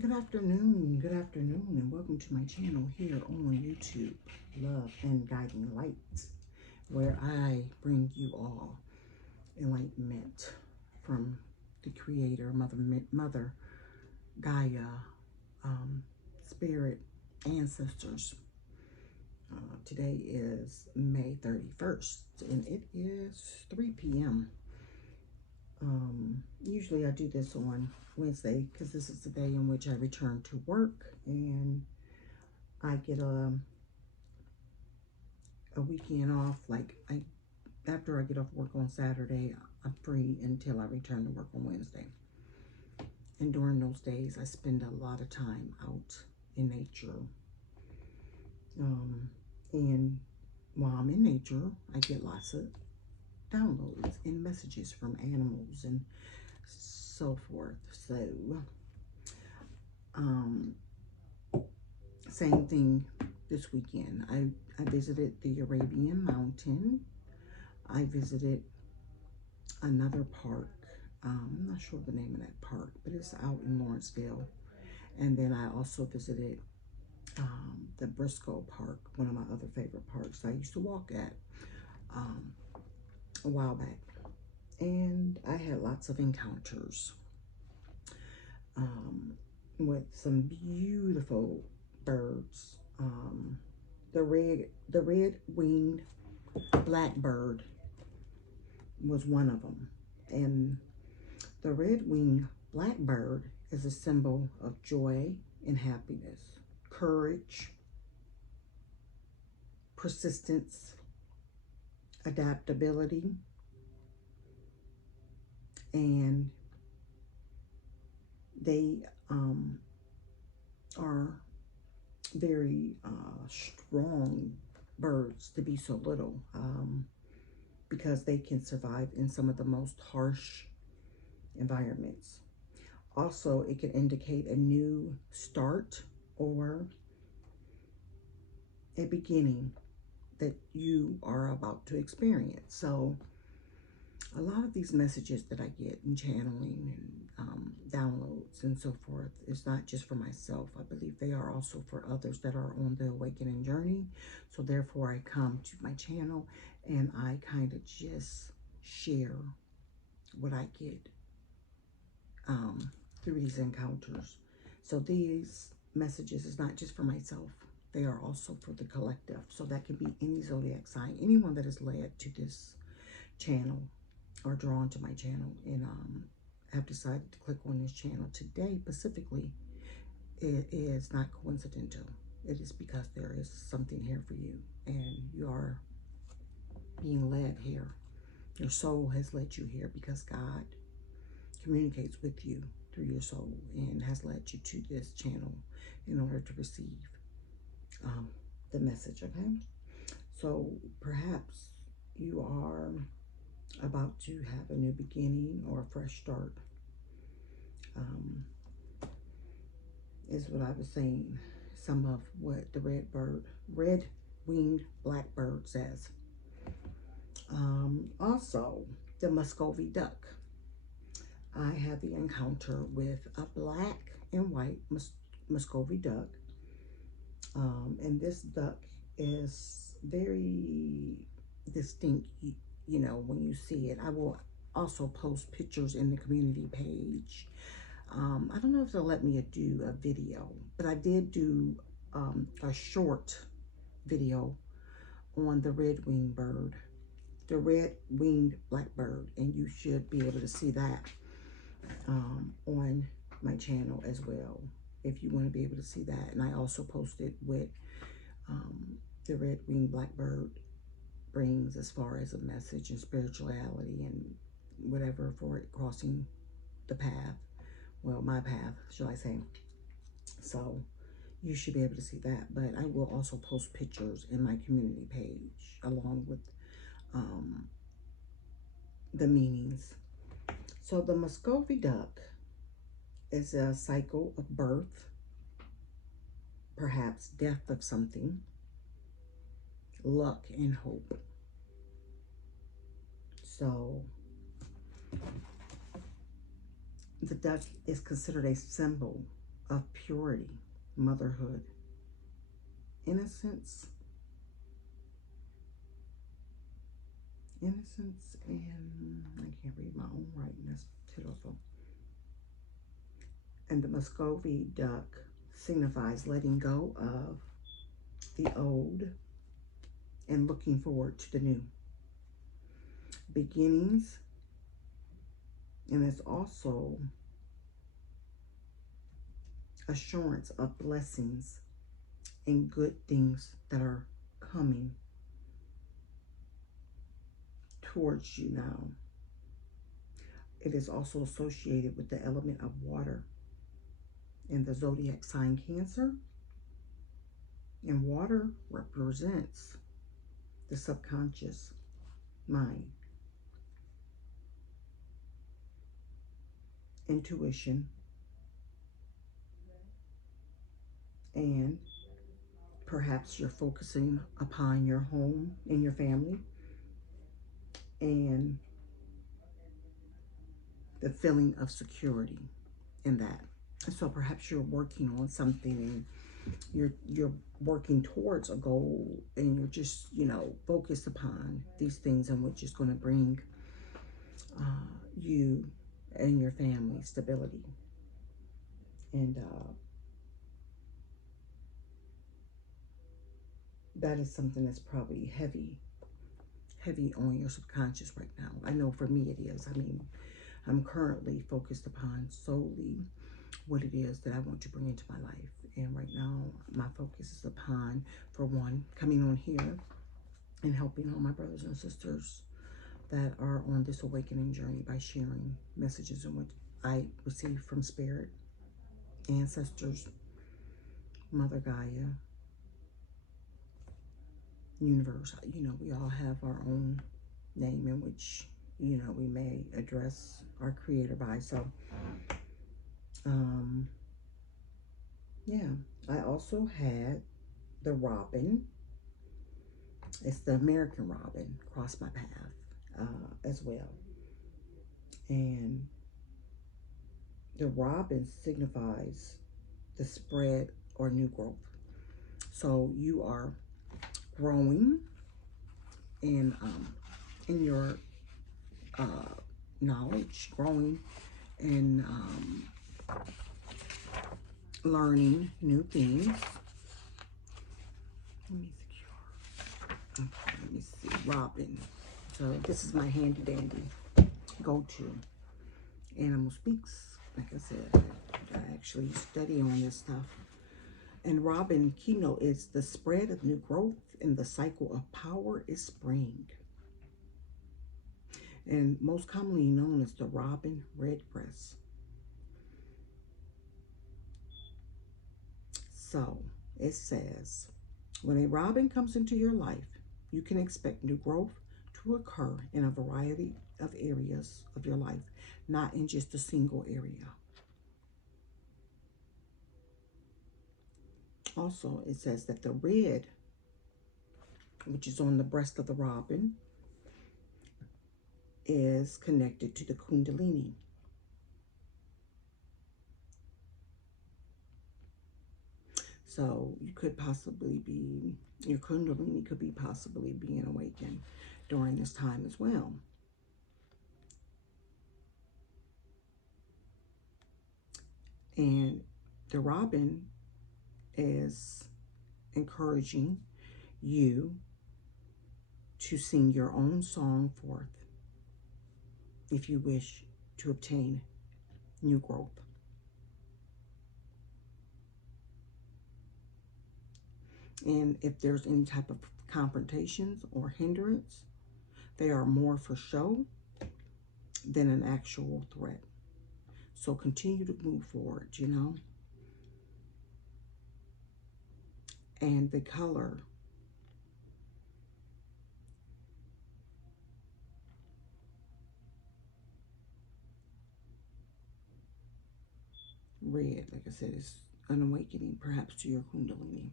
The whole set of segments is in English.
good afternoon, and welcome to my channel here on YouTube, Love and Guiding Light, where I bring you all enlightenment from the Creator, Mother Gaia, Spirit, Ancestors. Today is May 31st, and it is 3 p.m. Usually I do this on Wednesday because this is the day in which I return to work, and I get a weekend off. After I get off work on Saturday, I'm free until I return to work on Wednesday. And during those days, I spend a lot of time out in nature. And while I'm in nature, I get lots of downloads and messages from animals and so forth. So, same thing this weekend. I visited the Arabian Mountain. I visited another park. I'm not sure the name of that park, but it's out in Lawrenceville. And then I also visited the Briscoe Park, one of my other favorite parks I used to walk at a while back. And I had lots of encounters with some beautiful birds. The red-winged blackbird was one of them. And the red-winged blackbird is a symbol of joy and happiness, courage, persistence, adaptability, and they are very strong birds to be so little, because they can survive in some of the most harsh environments. Also, it can indicate a new start or a beginning that you are about to experience. So a lot of these messages that I get in channeling and downloads and so forth is not just for myself. I believe they are also for others that are on the awakening journey. So therefore I come to my channel and I kind of just share what I get through these encounters. So these messages is not just for myself. They are also for the collective. So that can be any zodiac sign, anyone that is led to this channel or drawn to my channel, and have decided to click on this channel today specifically. It is not coincidental. It is because there is something here for you, and you are being led here. Your soul has led you here because God communicates with you through your soul and has led you to this channel in order to receive the message. Okay, so perhaps you are about to have a new beginning or a fresh start, is what I was saying. Some of what the red-winged blackbird says. Also, the Muscovy duck. I had the encounter with a black and white Muscovy duck. And this duck is very distinct, you know, when you see it. I will also post pictures in the community page. I don't know if they'll let me do a video, but I did do a short video on the red-winged bird, the red-winged blackbird, and you should be able to see that on my channel as well, if you want to be able to see that. And I also posted what the red-winged blackbird brings as far as a message and spirituality and whatever for it crossing the path. Well, my path, shall I say. So you should be able to see that. But I will also post pictures in my community page along with the meanings. So the Muscovy duck is a cycle of birth, perhaps death of something, luck and hope. So the duck is considered a symbol of purity, motherhood, innocence, and I can't read my own writing, that's pitiful. And the Muscovy duck signifies letting go of the old and looking forward to the new. Beginnings, and it's also assurance of blessings and good things that are coming towards you now. It is also associated with the element of water in the zodiac sign Cancer. And water represents the subconscious mind, intuition, and perhaps you're focusing upon your home and your family and the feeling of security in that. And so perhaps you're working on something and you're working towards a goal and you're just, focused upon these things and which is going to bring you and your family stability. And that is something that's probably heavy on your subconscious right now. I know for me it is. I mean, I'm currently focused upon solely what it is that I want to bring into my life. And right now, my focus is upon, for one, coming on here and helping all my brothers and sisters that are on this awakening journey by sharing messages in which I receive from Spirit, ancestors, Mother Gaia, universe. We all have our own name in which, we may address our Creator by. So, yeah. I also had the robin. It's the American robin cross my path as well. And the robin signifies the spread or new growth. So you are growing in your knowledge, growing in learning new things. Let me secure. Okay, let me see. Robin. So this is my handy dandy go-to. Animal Speaks. Like I said, I actually study on this stuff. And Robin keynote is the spread of new growth and the cycle of power is spring. And most commonly known as the robin redbreast. So it says, when a robin comes into your life, you can expect new growth to occur in a variety of areas of your life, not in just a single area. Also, it says that the red, which is on the breast of the robin, is connected to the Kundalini. So you could possibly be, your Kundalini could be possibly being awakened during this time as well. And the robin is encouraging you to sing your own song forth if you wish to obtain new growth. And if there's any type of confrontations or hindrance, they are more for show than an actual threat. So continue to move forward, And the color red, like I said, is an awakening perhaps to your Kundalini.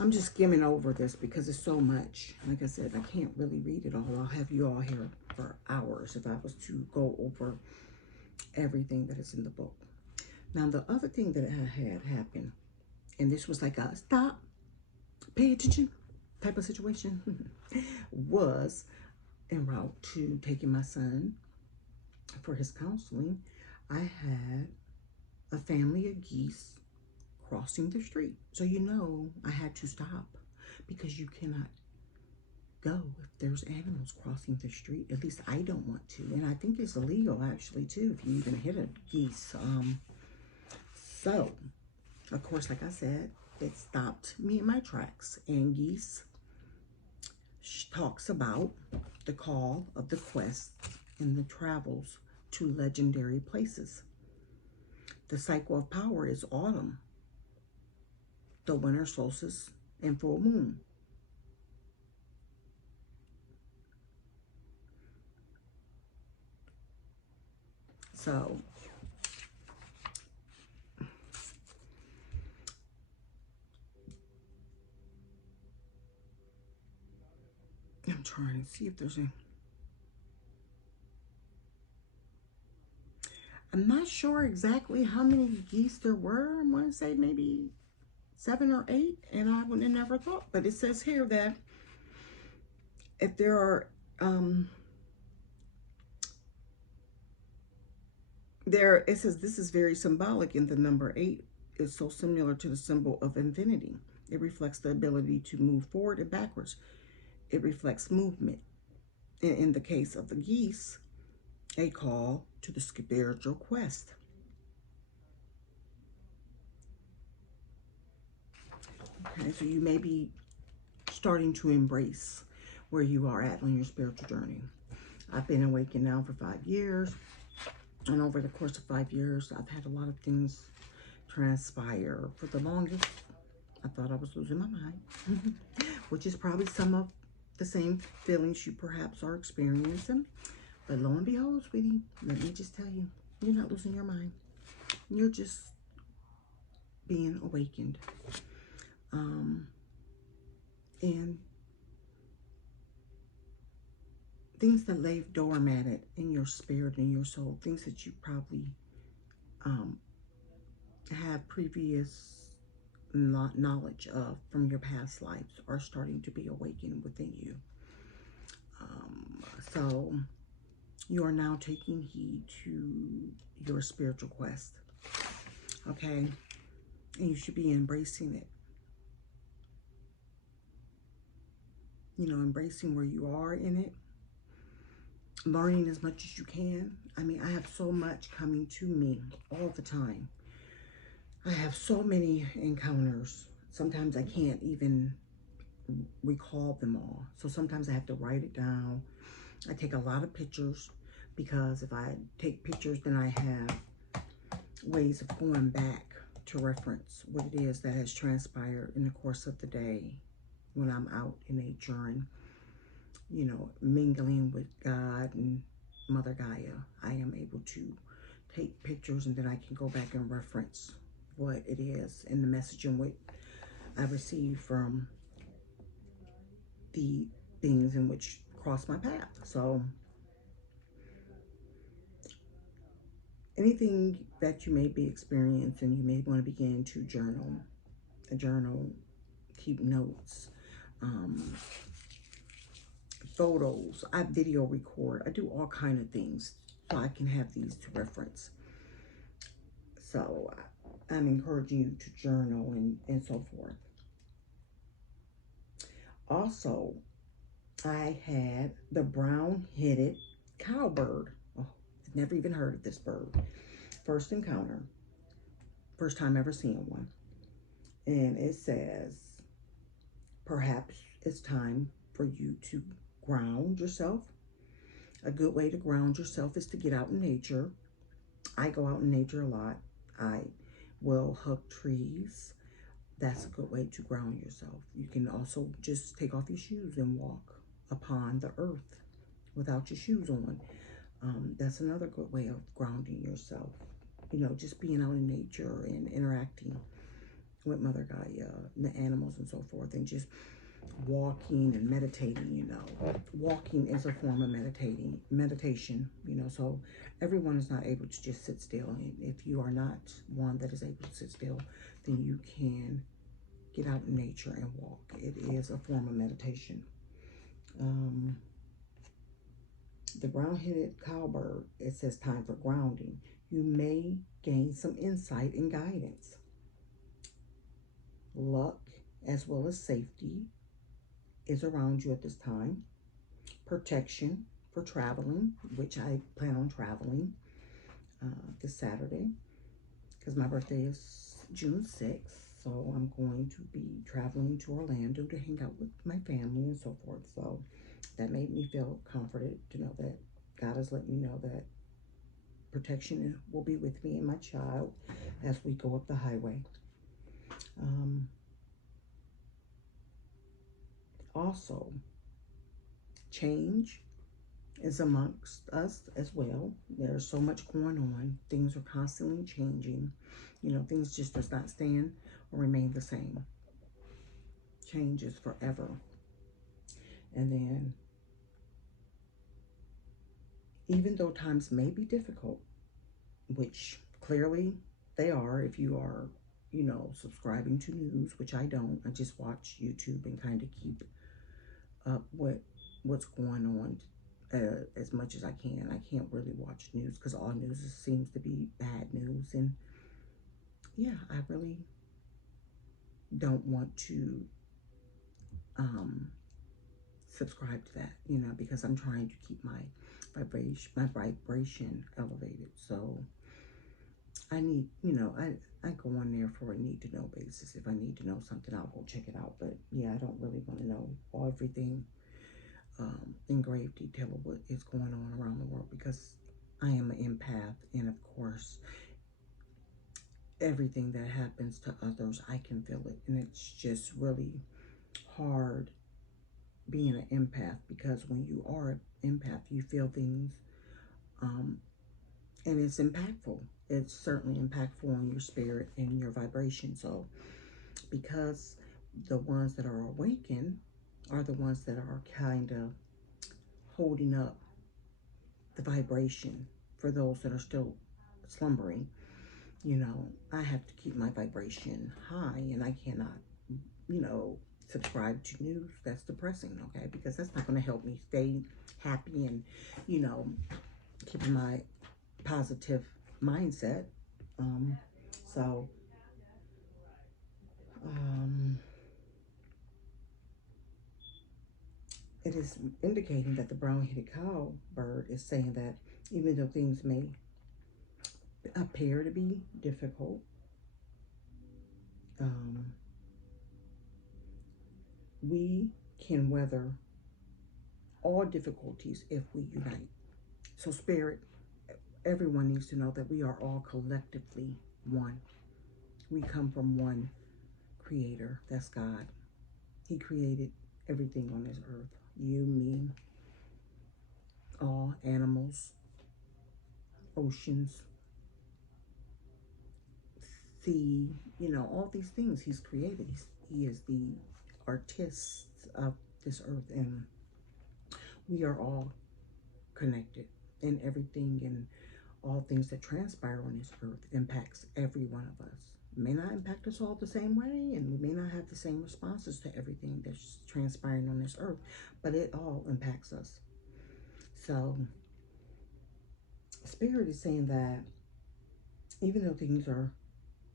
I'm just skimming over this because it's so much. Like I said, I can't really read it all. I'll have you all here for hours if I was to go over everything that is in the book. Now, the other thing that I had happen, and this was like a stop, pay attention type of situation, was en route to taking my son for his counseling. I had a family of geese crossing the street. So, I had to stop because you cannot go if there's animals crossing the street. At least I don't want to. And I think it's illegal actually too if you even hit a geese. So, of course, like I said, it stopped me in my tracks. And geese talks about the call of the quest and the travels to legendary places. The cycle of power is autumn, the winter solstice, and full moon. So, I'm trying to see if there's a... I'm not sure exactly how many geese there were. I want to say maybe 7 or 8, and I would have never thought. But it says here that if there are... it says this is very symbolic, and the number 8 is so similar to the symbol of infinity. It reflects the ability to move forward and backwards. It reflects movement. In the case of the geese, a call to the spiritual quest. Okay, so you may be starting to embrace where you are at on your spiritual journey. I've been awakened now for 5 years. And over the course of 5 years, I've had a lot of things transpire. For the longest, I thought I was losing my mind, which is probably some of the same feelings you perhaps are experiencing. But lo and behold, sweetie, let me just tell you, you're not losing your mind. You're just being awakened. And things that lay dormant in your spirit and your soul, things that you probably have previous knowledge of from your past lives are starting to be awakened within you. So you are now taking heed to your spiritual quest, okay? And you should be embracing it. Embracing where you are in it, learning as much as you can. I mean, I have so much coming to me all the time. I have so many encounters. Sometimes I can't even recall them all. So sometimes I have to write it down. I take a lot of pictures because if I take pictures, then I have ways of going back to reference what it is that has transpired in the course of the day when I'm out in nature and, mingling with God and Mother Gaia. I am able to take pictures and then I can go back and reference what it is and the message in which I received from the things in which cross my path. So anything that you may be experiencing, you may want to begin to journal, keep notes, photos. I video record. I do all kind of things so I can have these to reference. So I'm encouraging you to journal and so forth. Also, I had the brown-headed cowbird. Oh, I've never even heard of this bird. First encounter. First time ever seeing one. And it says, perhaps it's time for you to ground yourself. A good way to ground yourself is to get out in nature. I go out in nature a lot. I will hug trees. That's a good way to ground yourself. You can also just take off your shoes and walk upon the earth without your shoes on. That's another good way of grounding yourself. Just being out in nature and interacting with Mother Gaia, the animals and so forth, and just walking and meditating, you know. Walking is a form of meditation, you know. So everyone is not able to just sit still. And if you are not one that is able to sit still, then you can get out in nature and walk. It is a form of meditation. Um, the brown-headed cowbird, it says time for grounding. You may gain some insight and guidance. Luck as well as safety is around you at this time. Protection for traveling, which I plan on traveling this Saturday because my birthday is June 6th. So I'm going to be traveling to Orlando to hang out with my family and so forth. So that made me feel comforted to know that God has let me know that protection will be with me and my child as we go up the highway. Um, Also, change is amongst us as well. There's so much going on. Things are constantly changing. You know, things just does not stand or remain the same. Change is forever. And then, even though times may be difficult, which clearly they are if you are, you know, subscribing to news, which I don't. I just watch YouTube and kind of keep up what's going on as much as I can. I can't really watch news because all news seems to be bad news. And yeah, I really don't want to subscribe to that, you know, because I'm trying to keep my vibration elevated. So I need, you know, I go on there for a need to know basis. If I need to know something, I'll go check it out. But yeah, I don't really want to know everything in grave detail of what is going on around the world because I am an empath, and of course, everything that happens to others, I can feel it, and it's just really hard being an empath because when you are an empath, you feel things, um, and it's impactful. It's certainly impactful on your spirit and your vibration. So, because the ones that are awakened are the ones that are kind of holding up the vibration for those that are still slumbering. You know, I have to keep my vibration high, and I cannot, you know, subscribe to news that's depressing, okay? Because that's not going to help me stay happy and, you know, keeping my positive mindset. Um, so, um, it is indicating that the brown-headed cowbird is saying that even though things may appear to be difficult, um, we can weather all difficulties if we unite. So, spirit, everyone needs to know that we are all collectively one. We come from one creator, that's God. He created everything on this earth. You, me, all animals, oceans, sea, you know, all these things he's created. He is the artist of this earth, and we are all connected, and everything and all things that transpire on this earth impacts every one of us. It may not impact us all the same way, and we may not have the same responses to everything that's transpiring on this earth, but it all impacts us. So, Spirit is saying that even though things are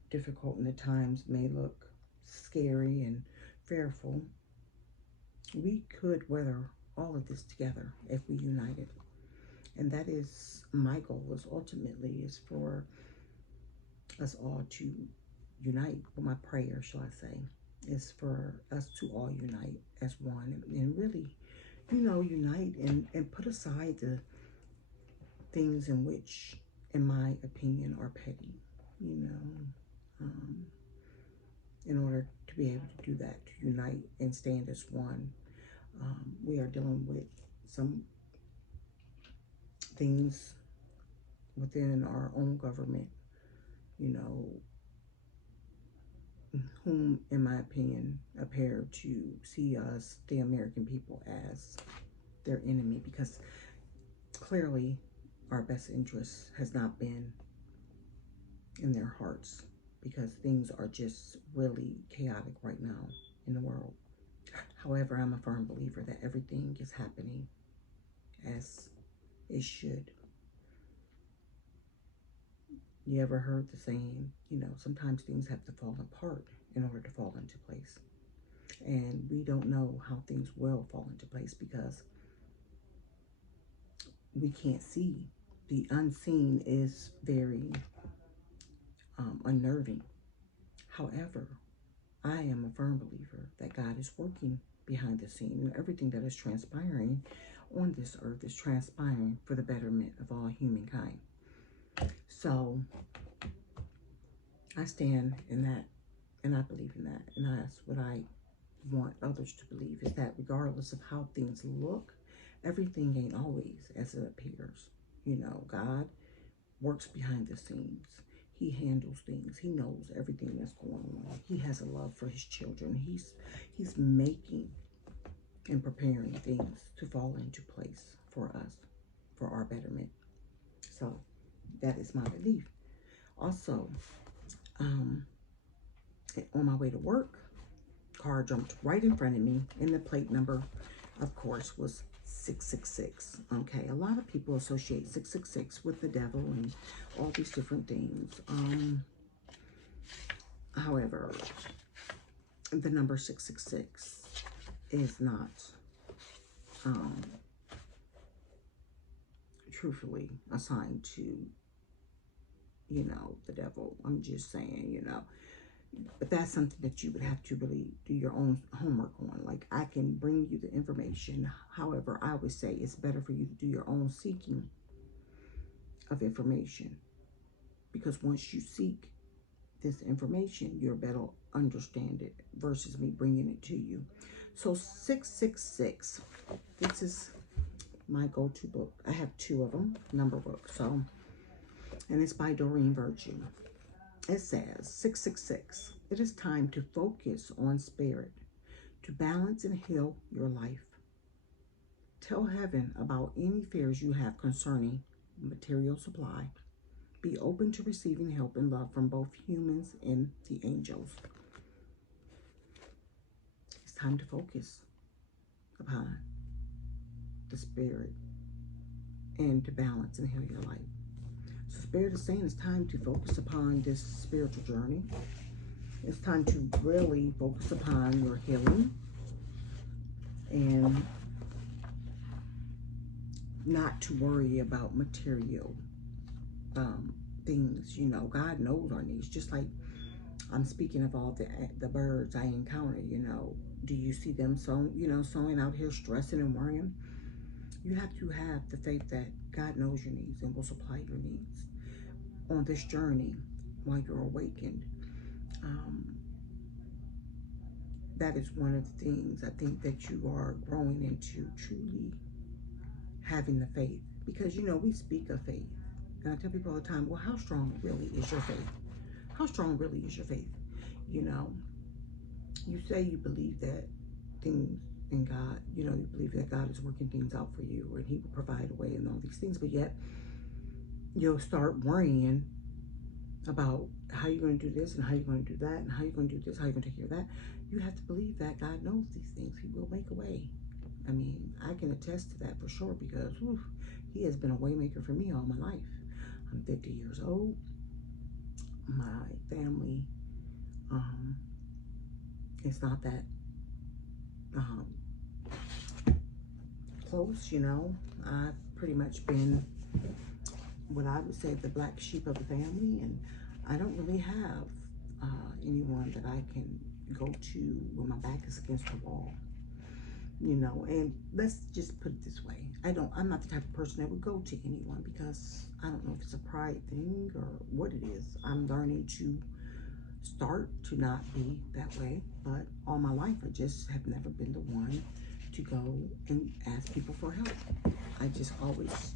difficult and the times may look scary and fearful, we could weather all of this together if we united. And that is my goal, is ultimately is for us all to unite. Well, my prayer, shall I say, is for us to all unite as one and really, you know, unite and put aside the things in which, in my opinion, are petty, you know, in order to be able to do that, to unite and stand as one. We are dealing with some things within our own government, you know, whom, in my opinion, appear to see us, the American people, as their enemy, because clearly our best interest has not been in their hearts, because things are just really chaotic right now in the world. However, I'm a firm believer that everything is happening as it should. You ever heard the saying, sometimes things have to fall apart in order to fall into place. And we don't know how things will fall into place because we can't see. The unseen is very unnerving. However, I am a firm believer that God is working behind the scene, and everything that is transpiring on this earth is transpiring for the betterment of all humankind. So I stand in that, and I believe in that, and that's what I want others to believe, is that regardless of how things look, everything ain't always as it appears. God works behind the scenes. He handles things. He knows everything that's going on. He has a love for his children. He's making and preparing things to fall into place for us, for our betterment. So that is my belief. Also, on my way to work, car jumped right in front of me, and the plate number, of course, was 666. Okay, a lot of people associate 666 with the devil and all these different things. However, the number 666 is not truthfully assigned to, the devil. I'm just saying, but that's something that you would have to really do your own homework on. Like, I can bring you the information. However, I would say it's better for you to do your own seeking of information, because once you seek this information, you'll better understand it versus me bringing it to you. So 666, this is my go-to book. I have two of them, number books. So, and it's by Doreen Virtue. It says 666. It is time to focus on spirit, to balance and heal your life. Tell heaven about any fears you have concerning material supply. Be open to receiving help and love from both humans and the angels. It's time to focus upon the spirit and to balance and heal your life. So Spirit is saying it's time to focus upon this spiritual journey. It's time to really focus upon your healing and not to worry about material things. God knows our needs. Just like I'm speaking of all the birds I encounter, do you see them sowing out here, stressing and worrying? You have to have the faith that God knows your needs and will supply your needs on this journey while you're awakened. That is one of the things I think that you are growing into, truly having the faith. Because, we speak of faith. And I tell people all the time, well, how strong really is your faith? How strong really is your faith? You say you believe that things in God, you believe that God is working things out for you and he will provide a way and all these things, but yet you'll start worrying about how you're going to do this and how you're going to do that and how you're going to do this, how you're going to take care of that. You have to believe that God knows these things. He will make a way. I mean, I can attest to that for sure, because he has been a way maker for me all my life. I'm 50 years old. My family is not that close, I've pretty much been what I would say the black sheep of the family, and I don't really have anyone that I can go to when my back is against the wall, and let's just put it this way. I'm not the type of person that would go to anyone, because I don't know if it's a pride thing or what it is. I'm learning to start to not be that way, but all my life I just have never been the one to go and ask people for help. I just always,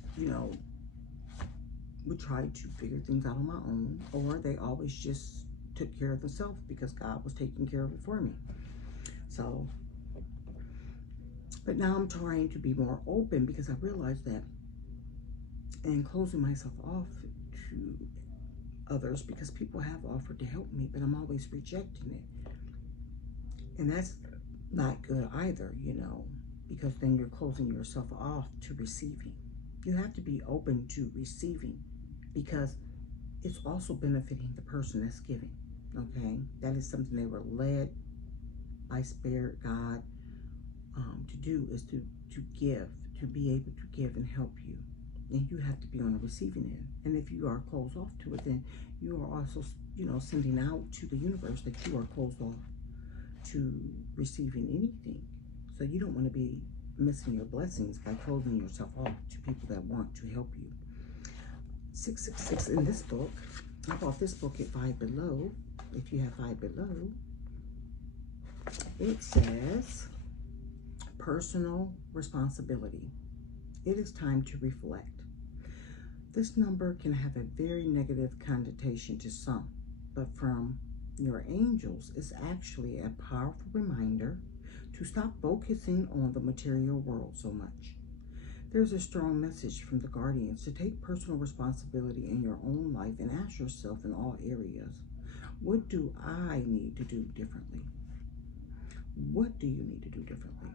would try to figure things out on my own, or they always just took care of themselves because God was taking care of it for me. So, but now I'm trying to be more open because I realized that, and closing myself off to others, because people have offered to help me, but I'm always rejecting it. And that's not good either, you know, because then you're closing yourself off to receiving. You have to be open to receiving because it's also benefiting the person that's giving, okay? That is something they were led by Spirit, God, to do, is to give, to be able to give and help you. And you have to be on the receiving end. And if you are closed off to it, then you are also, you know, sending out to the universe that you are closed off to receiving anything. So you don't want to be missing your blessings by closing yourself off to people that want to help you. 666 in this book. I bought this book at Five Below. If you have Five Below, it says personal responsibility. It is time to reflect. This number can have a very negative connotation to some, but from your angels, it's actually a powerful reminder to stop focusing on the material world so much. There's a strong message from the guardians to take personal responsibility in your own life and ask yourself in all areas, what do I need to do differently? What do you need to do differently?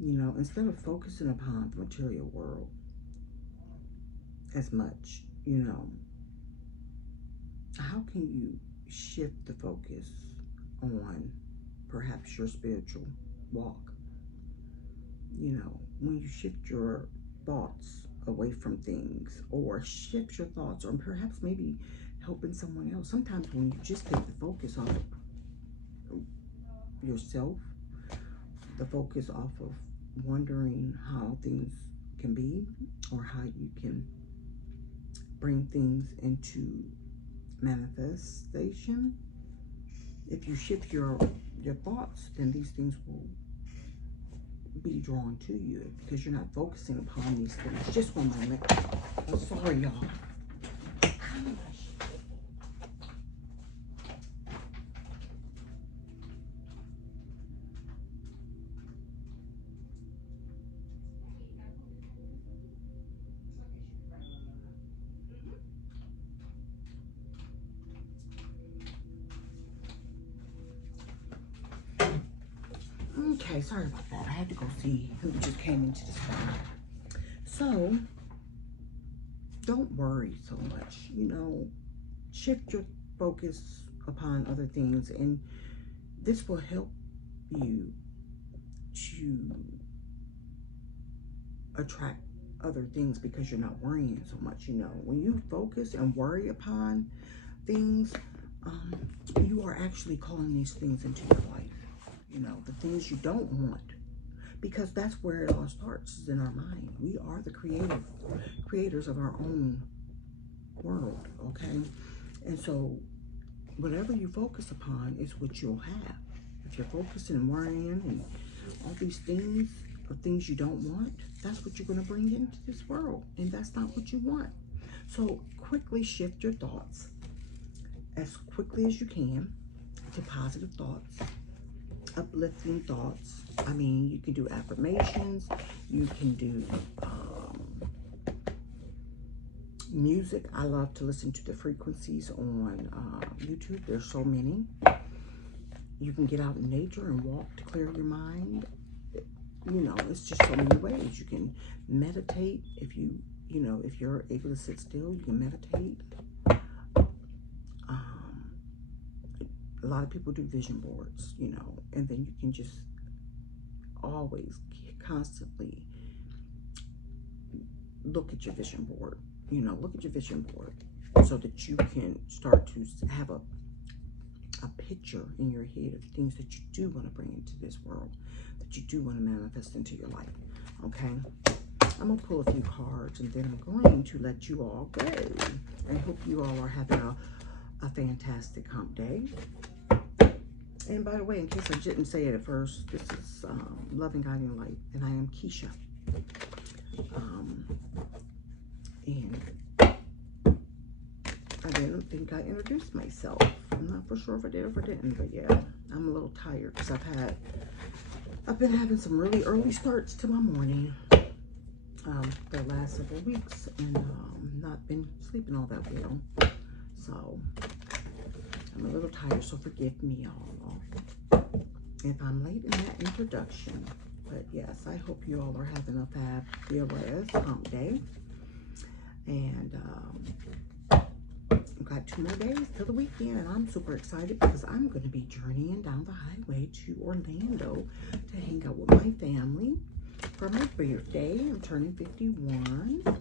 You know, instead of focusing upon the material world as much, you know, how can you shift the focus on perhaps your spiritual walk? You know, when you shift your thoughts away from things, or shift your thoughts, or perhaps maybe helping someone else. Sometimes when you just take the focus off of yourself, the focus off of wondering how things can be, or how you can bring things into manifestation. If you shift your thoughts, then these things will be drawn to you because you're not focusing upon these things. Just one moment. I'm sorry, y'all. Okay, sorry about that. I had to go see who just came into the store. So, don't worry so much. You know, shift your focus upon other things, and this will help you to attract other things because you're not worrying so much. You know, when you focus and worry upon things, you are actually calling these things into your life. You know, the things you don't want, because that's where it all starts, is in our mind. We are the creators of our own world, okay? And so whatever you focus upon is what you'll have. If you're focusing and worrying and all these things, or things you don't want, that's what you're going to bring into this world, and that's not what you want. So quickly shift your thoughts as quickly as you can to positive thoughts, uplifting thoughts. I mean, you can do affirmations, you can do music. I love to listen to the frequencies on YouTube. There's so many. You can get out in nature and walk to clear your mind. You know, it's just so many ways. You can meditate. If you're able to sit still, you can meditate. A lot of people do vision boards, you know, and then you can just always constantly look at your vision board. You know, look at your vision board so that you can start to have a picture in your head of things that you do want to bring into this world, that you do want to manifest into your life. Okay, I'm gonna pull a few cards and then I'm going to let you all go. I hope you all are having a fantastic hump day. And by the way, in case I didn't say it at first, this is Loving Guiding Light, and I am Keisha. And I didn't think I introduced myself. I'm not for sure if I did or if I didn't, but yeah, I'm a little tired because I've been having some really early starts to my morning the last several weeks, and not been sleeping all that well. So I'm a little tired, so forgive me, y'all, if I'm late in that introduction. But yes, I hope you all are having a fabulous hump day. And I've got 2 more days till the weekend, and I'm super excited because I'm going to be journeying down the highway to Orlando to hang out with my family for my birthday. I'm turning 51, and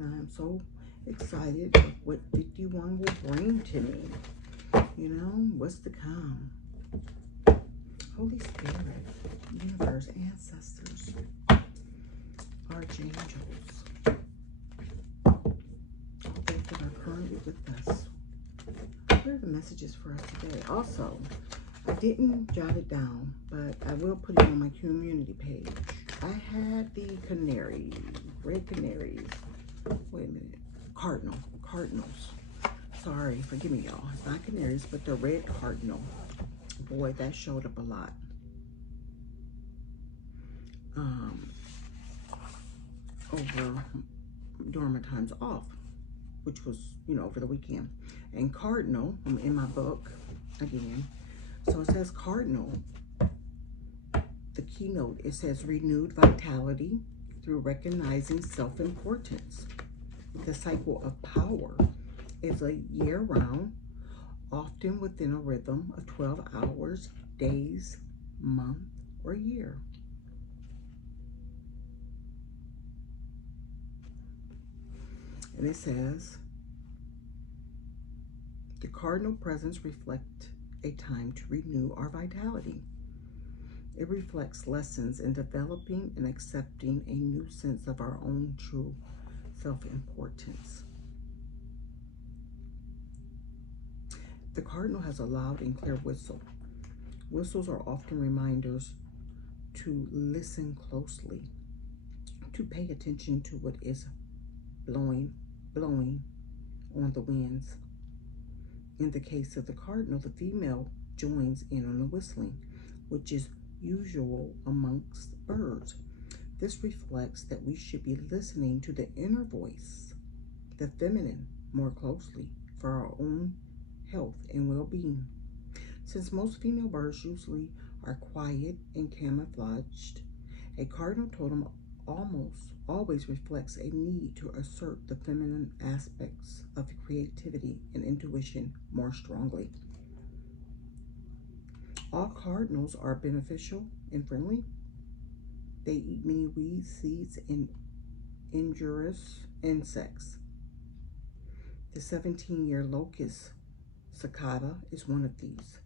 I'm so excited of what 51 will bring to me. You know, what's to come. Holy Spirit, universe, ancestors, archangels, all those that are currently with us. What are the messages for us today? Also, I didn't jot it down, but I will put it on my community page. I had the canary, red canaries. Wait a minute. Cardinals. Sorry, forgive me, y'all. It's not canaries, but the red cardinal. Boy, that showed up a lot. Over during my times off, which was, you know, over the weekend. And cardinal, I'm in my book again. So it says cardinal. The keynote, it says renewed vitality through recognizing self-importance. The cycle of power is a year-round, often within a rhythm of 12 hours, days, month, or year. And it says, the cardinal presence reflects a time to renew our vitality. It reflects lessons in developing and accepting a new sense of our own true self-importance. The cardinal has a loud and clear whistle. Whistles are often reminders to listen closely, to pay attention to what is blowing on the winds. In the case of the cardinal, the female joins in on the whistling, which is usual amongst birds. This reflects that we should be listening to the inner voice, the feminine, more closely for our own health and well-being. Since most female birds usually are quiet and camouflaged, a cardinal totem almost always reflects a need to assert the feminine aspects of creativity and intuition more strongly. All cardinals are beneficial and friendly. They eat many weeds, seeds, and injurious insects. The 17-year locust cicada is one of these.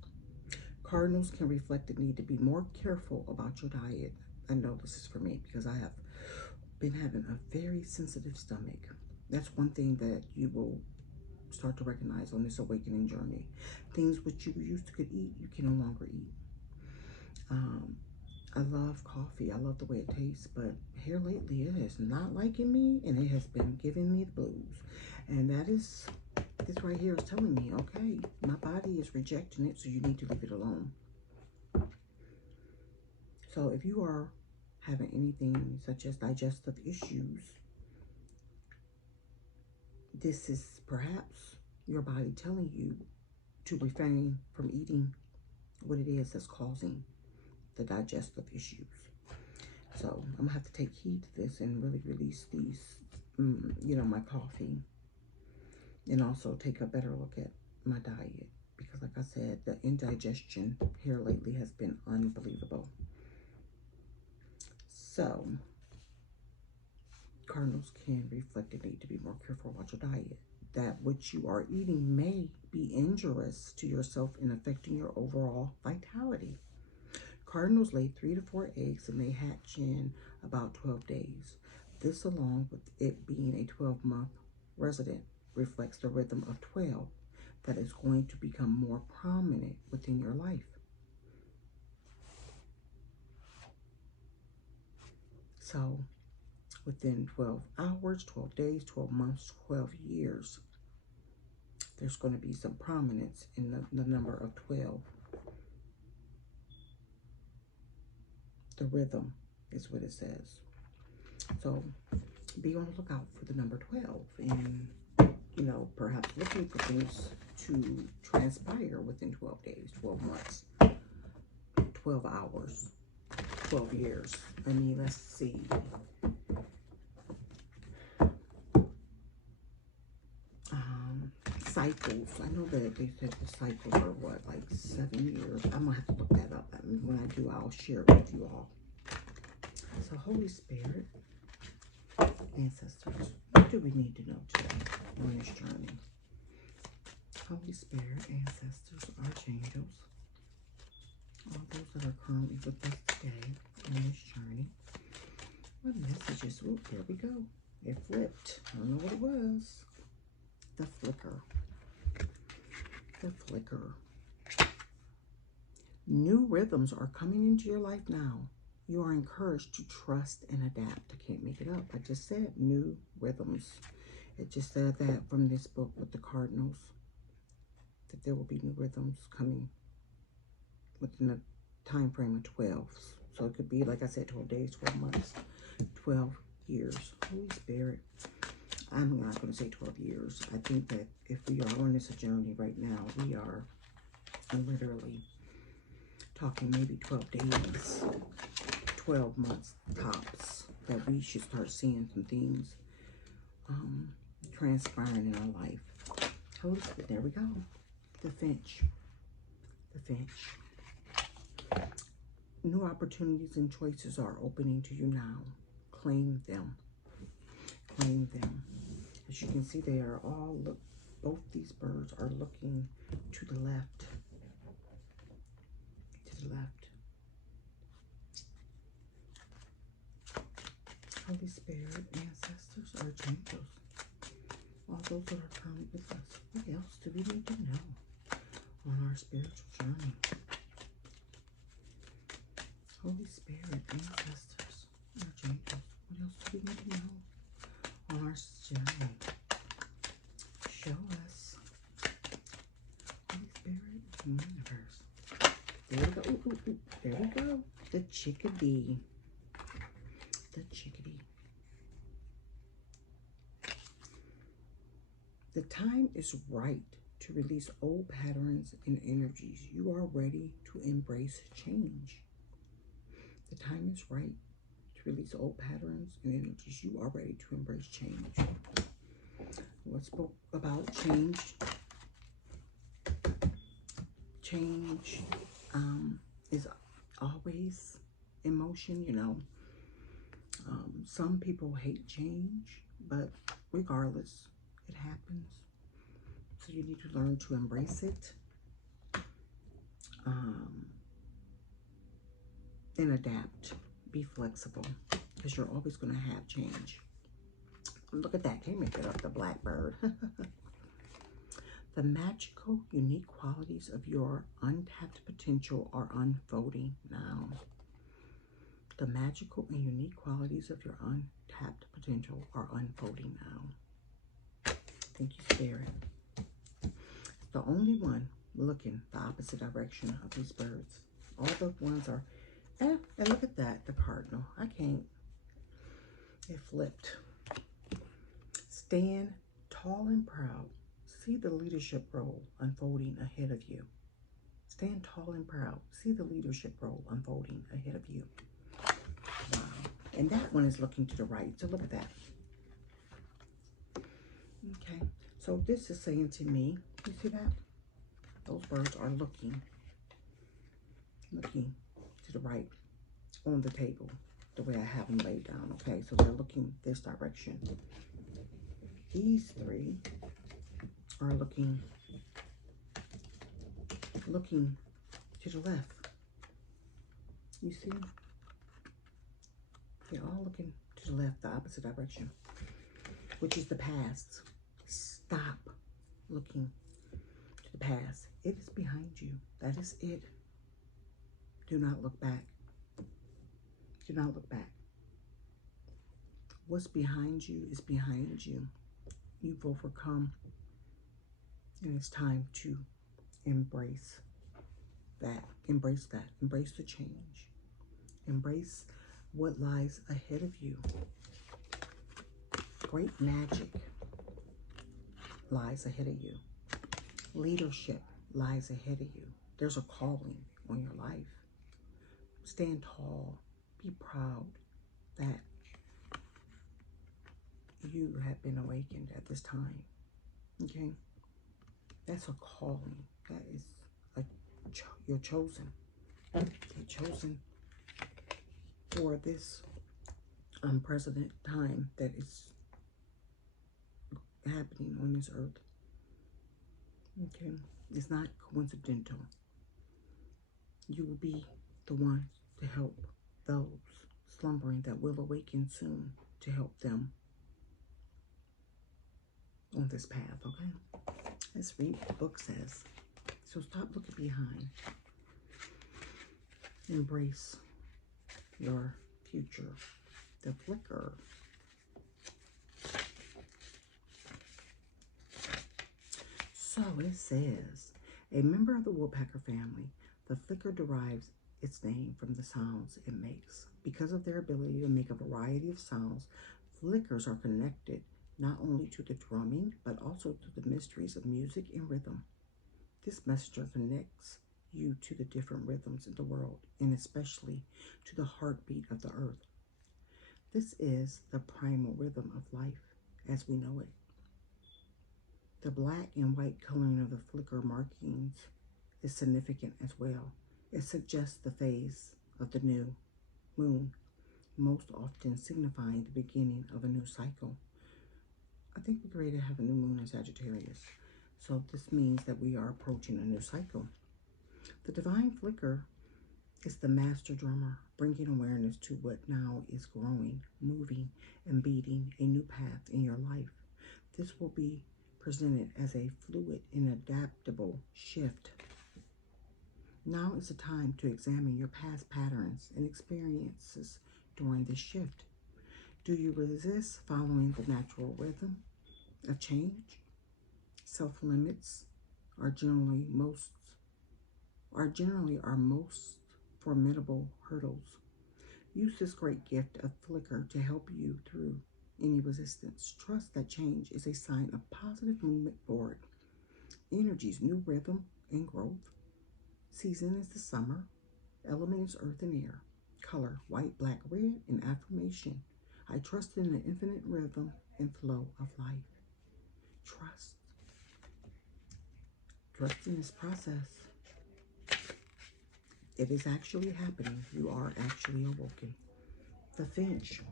Cardinals can reflect the need to be more careful about your diet. I know this is for me because I have been having a very sensitive stomach. That's one thing that you will start to recognize on this awakening journey. Things which you used to could eat, you can no longer eat. I love coffee. I love the way it tastes, but here lately it is not liking me, and it has been giving me the blues. And that is, this right here is telling me, okay, my body is rejecting it, so you need to leave it alone. So if you are having anything such as digestive issues, this is perhaps your body telling you to refrain from eating what it is that's causing the digestive issues. So I'm gonna have to take heed to this and really release these, you know, my coffee, and also take a better look at my diet, because like I said, the indigestion here lately has been unbelievable. So cardinals can reflect the need to be more careful about your diet. That what you are eating may be injurious to yourself and affecting your overall vitality. Cardinals lay 3 to 4 eggs and they hatch in about 12 days. This, along with it being a 12-month resident, reflects the rhythm of 12 that is going to become more prominent within your life. So within 12 hours, 12 days, 12 months, 12 years, there's going to be some prominence in the number of 12. The rhythm is what it says. So be on the lookout for the number 12, and, you know, perhaps looking for things to transpire within 12 days, 12 months, 12 hours, 12 years. I mean, let's see. Cycles. I know that they said the cycles are what, like 7 years. I'm gonna have to look that up. I mean, when I do, I'll share it with you all. So, Holy Spirit, ancestors, what do we need to know today on this journey? Holy Spirit, ancestors, archangels, all those that are currently with us today on this journey. What messages? Oh, there we go. It flipped. I don't know what it was. The flicker. The flicker. New rhythms are coming into your life now. You are encouraged to trust and adapt. I can't make it up. I just said new rhythms. It just said that from this book with the cardinals, that there will be new rhythms coming within a time frame of 12. So it could be, like I said, 12 days, 12 months, 12 years. Holy Spirit. I'm not going to say 12 years. I think that if we are on this journey right now, we are literally talking maybe 12 days, 12 months tops, that we should start seeing some things transpiring in our life. Holy Spirit, there we go. The finch. The finch. New opportunities and choices are opening to you now. Claim them. Claim them. As you can see, they are all, both these birds are looking to the left. To the left. Holy Spirit, ancestors, archangels, all those that are currently with us. What else do we need to know on our spiritual journey? Holy Spirit, ancestors, archangels, what else do we need to know on our journey? Show us. Holy Spirit, universe. There we go. Ooh, ooh, ooh. There we go. The chickadee. The chickadee. The time is right to release old patterns and energies. You are ready to embrace change. The time is right to release old patterns and energies. You are ready to embrace change. What spoke about change? Change is always in motion, you know. Some people hate change, but regardless, it happens. So you need to learn to embrace it and adapt. Be flexible, because you're always going to have change. Look at that. Can't make it up. The blackbird. The magical, unique qualities of your untapped potential are unfolding now. The magical and unique qualities of your untapped potential are unfolding now. Thank you, Spirit. The only one looking the opposite direction of these birds. All the ones are, and look at that, the cardinal. I can't, it flipped. Stand tall and proud. See the leadership role unfolding ahead of you. Stand tall and proud. See the leadership role unfolding ahead of you. Wow. And that one is looking to the right. So look at that. Okay. So this is saying to me, you see that? Those birds are looking to the right on the table, the way I have them laid down. Okay. So they're looking this direction. These three are looking to the left. You see? They're all looking to the left, the opposite direction, which is the past. Stop looking to the past. It is behind you. That is it. Do not look back. Do not look back. What's behind you is behind you. You've overcome And it's time to embrace that. Embrace that. Embrace the change. Embrace what lies ahead of you. Great magic lies ahead of you. Leadership lies ahead of you. There's a calling on your life. Stand tall. Be proud that you have been awakened at this time. Okay? That's a calling. That is you're chosen. You're chosen for this unprecedented time that is happening on this earth. Okay? It's not coincidental. You will be the ones to help those slumbering that will awaken soon, to help them on this path, okay? Let's read what the book says. So stop looking behind. Embrace your future. The flicker. So it says, a member of the woodpecker family, the flicker derives its name from the sounds it makes. Because of their ability to make a variety of sounds, flickers are connected not only to the drumming, but also to the mysteries of music and rhythm. This messenger connects you to the different rhythms in the world, and especially to the heartbeat of the earth. This is the primal rhythm of life as we know it. The black and white coloring of the flicker markings is significant as well. It suggests the phase of the new moon, most often signifying the beginning of a new cycle. I think we're ready to have a new moon in Sagittarius. So this means that we are approaching a new cycle. The divine flicker is the master drummer, bringing awareness to what now is growing, moving, and beating a new path in your life. This will be presented as a fluid and adaptable shift. Now is the time to examine your past patterns and experiences during this shift. Do you resist following the natural rhythm of change? Self-limits are generally our most formidable hurdles. Use this great gift of flicker to help you through any resistance. Trust that change is a sign of positive movement forward. Energy's new rhythm and growth. Season is the summer. Element is earth and air. Color, white, black, red, and affirmation. I trust in the infinite rhythm and flow of life. Trust. Trust in this process. It is actually happening. You are actually awoken. The finch.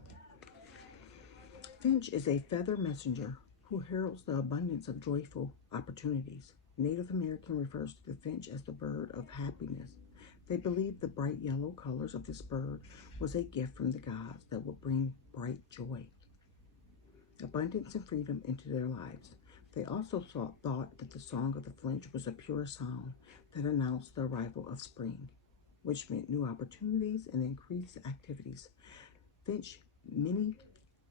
Finch is a feather messenger who heralds the abundance of joyful opportunities. Native American refers to the finch as the bird of happiness. They believe the bright yellow colors of this bird was a gift from the gods that would bring bright joy, abundance, and freedom into their lives. They also thought that the song of the finch was a pure sound that announced the arrival of spring, which meant new opportunities and increased activities. Finch, many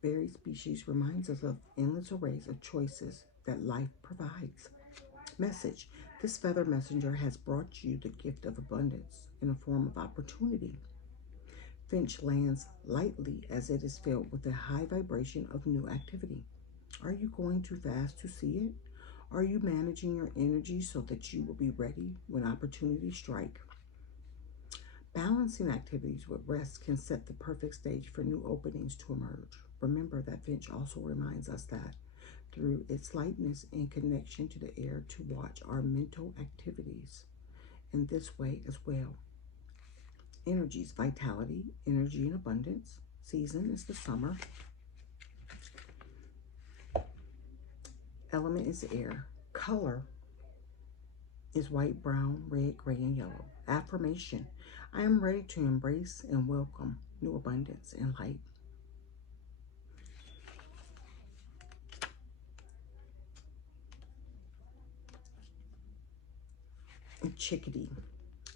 varied species, reminds us of endless arrays of choices that life provides. Message. This feather messenger has brought you the gift of abundance in a form of opportunity. Finch lands lightly as it is filled with a high vibration of new activity. Are you going too fast to see it? Are you managing your energy so that you will be ready when opportunities strike? Balancing activities with rest can set the perfect stage for new openings to emerge. Remember that Finch also reminds us that through its lightness and connection to the air, to watch our mental activities in this way as well. Energies, vitality, energy, and abundance. Season is the summer. Element is air. Color is white, brown, red, gray, and yellow. Affirmation. I am ready to embrace and welcome new abundance and light. And chickadee.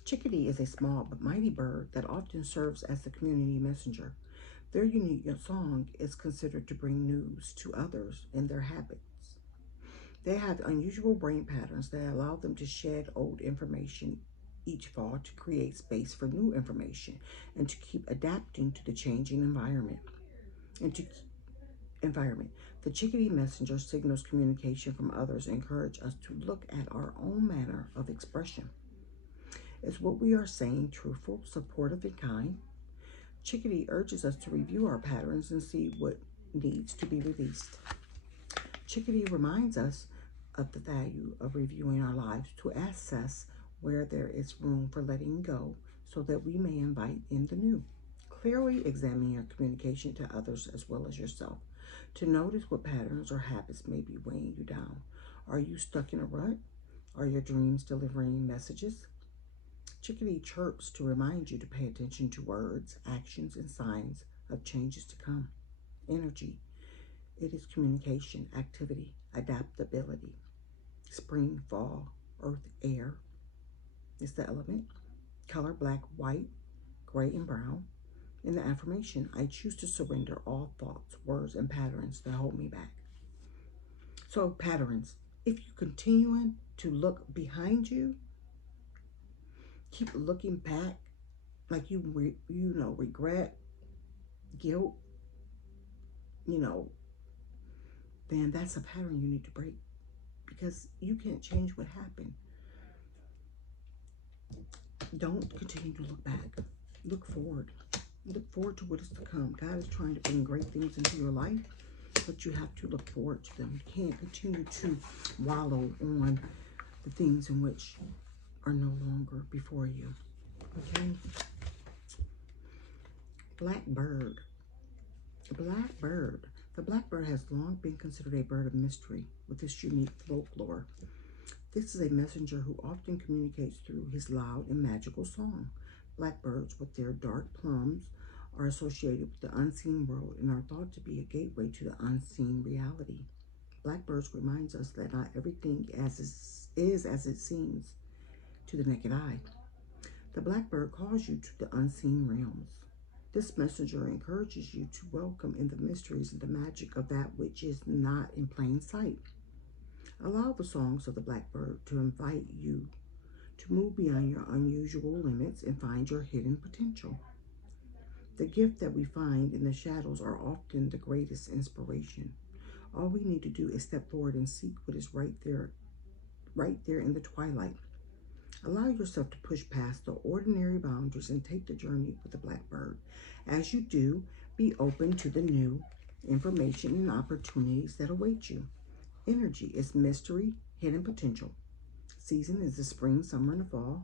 Chickadee is a small but mighty bird that often serves as the community messenger. Their unique song is considered to bring news to others and their habits. They have unusual brain patterns that allow them to shed old information each fall to create space for new information and to keep adapting to the changing and to environment. The chickadee messenger signals communication from others and encourage us to look at our own manner of expression. Is what we are saying truthful, supportive, and kind? Chickadee urges us to review our patterns and see what needs to be released. Chickadee reminds us of the value of reviewing our lives to assess where there is room for letting go so that we may invite in the new. Clearly examine your communication to others as well as yourself to notice what patterns or habits may be weighing you down. Are you stuck in a rut? Are your dreams delivering messages? Chickadee chirps to remind you to pay attention to words, actions, and signs of changes to come. Energy. It is communication, activity, adaptability. Spring, fall, earth, air is the element. Color, black, white, gray, and brown. In the affirmation, I choose to surrender all thoughts, words, and patterns that hold me back. So, patterns. If you continuing to look behind you, keep looking back like regret, guilt, you know, then that's a pattern you need to break because you can't change what happened. Don't continue to look back. Look forward. Look forward to what is to come. God is trying to bring great things into your life, but you have to look forward to them. You can't continue to wallow on the things in which are no longer before you. Okay? Blackbird. Blackbird. The blackbird has long been considered a bird of mystery with its unique folklore. This is a messenger who often communicates through his loud and magical song. Blackbirds with their dark plums are associated with the unseen world and are thought to be a gateway to the unseen reality. Blackbirds reminds us that not everything is as it seems to the naked eye. The blackbird calls you to the unseen realms. This messenger encourages you to welcome in the mysteries and the magic of that which is not in plain sight. Allow the songs of the blackbird to invite you to move beyond your unusual limits and find your hidden potential. The gift that we find in the shadows are often the greatest inspiration. All we need to do is step forward and seek what is right there in the twilight. Allow yourself to push past the ordinary boundaries and take the journey with the blackbird. As you do, be open to the new information and opportunities that await you. Energy is mystery, hidden potential. Season is the spring, summer, and the fall.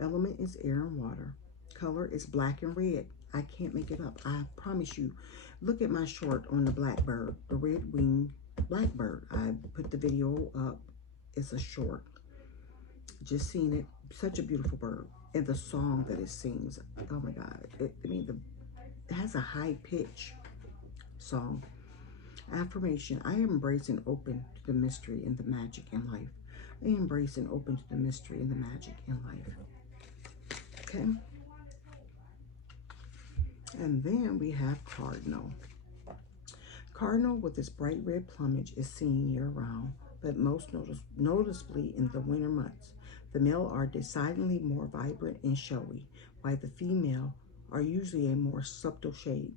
Element is air and water. Color is black and red. I can't make it up. I promise you. Look at my short on the blackbird, the red-winged blackbird. I put the video up. It's a short. Just seen it. Such a beautiful bird. And the song that it sings. Oh my God. It has a high pitch song. Affirmation. I embrace and open to the mystery and the magic in life. I embrace and open to the mystery and the magic in life. Okay. And then we have Cardinal. Cardinal with its bright red plumage is seen year-round, but most noticeably in the winter months. The male are decidedly more vibrant and showy, while the female are usually a more subtle shade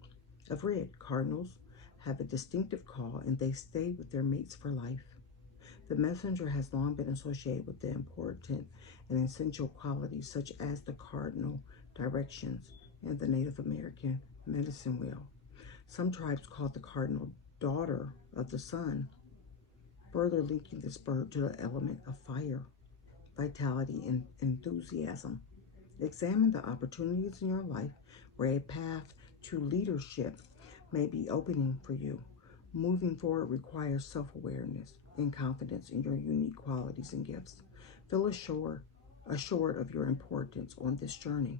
of red. Cardinals have a distinctive call and they stay with their mates for life. The messenger has long been associated with the important and essential qualities such as the cardinal directions and the Native American medicine wheel. Some tribes call the cardinal daughter of the sun, further linking this bird to the element of fire, vitality, and enthusiasm. Examine the opportunities in your life where a path to leadership may be opening for you. Moving forward requires self-awareness and confidence in your unique qualities and gifts. Feel assured of your importance on this journey.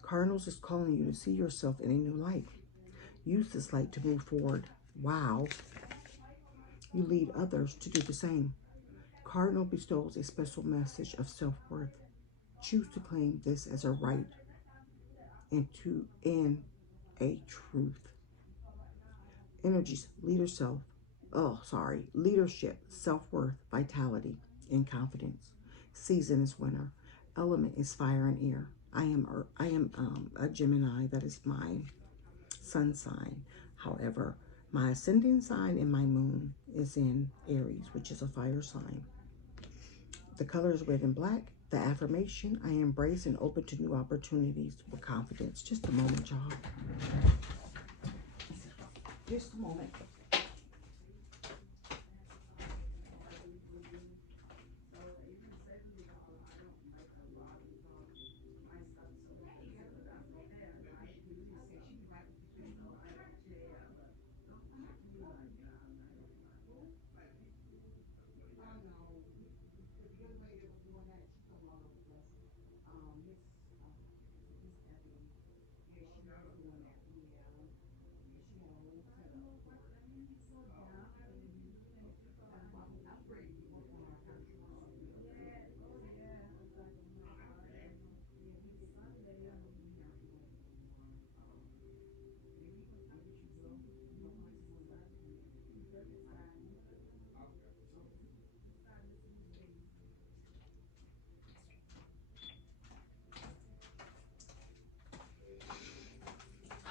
Cardinals is calling you to see yourself in a new light. Use this light to move forward. Wow. You lead others to do the same. Cardinal bestows a special message of self-worth. Choose to claim this as a right and a truth. Energies, lead yourself. leadership, self-worth, vitality, and confidence. Season is winter. Element is fire and air. I am a Gemini. That is my sun sign. However, my ascending sign and my moon is in Aries, which is a fire sign. The color is red and black. The affirmation: I embrace and open to new opportunities with confidence. Just a moment, y'all. Just a moment.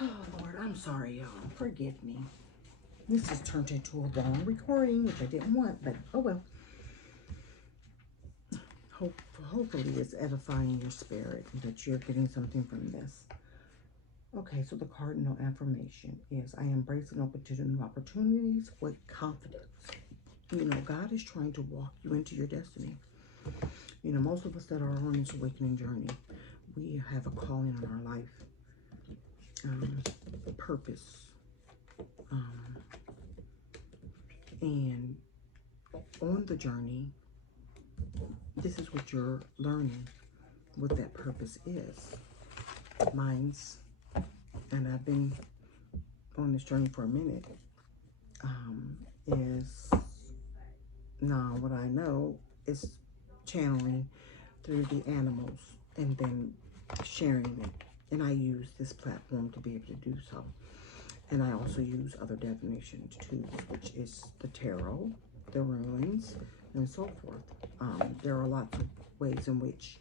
Oh, Lord, I'm sorry, y'all. Forgive me. This has turned into a long recording, which I didn't want, but oh well. Hopefully it's edifying your spirit and that you're getting something from this. Okay, so the cardinal affirmation is: I embrace and open to new opportunities with confidence. You know, God is trying to walk you into your destiny. You know, most of us that are on this awakening journey, we have a calling in our life, purpose, and on the journey, this is what you're learning, what that purpose is. Mine's, and I've been on this journey for a minute, is now what I know is channeling through the animals and then sharing it. And I use this platform to be able to do so. And I also use other definitions too, which is the tarot, the runes, and so forth. There are lots of ways in which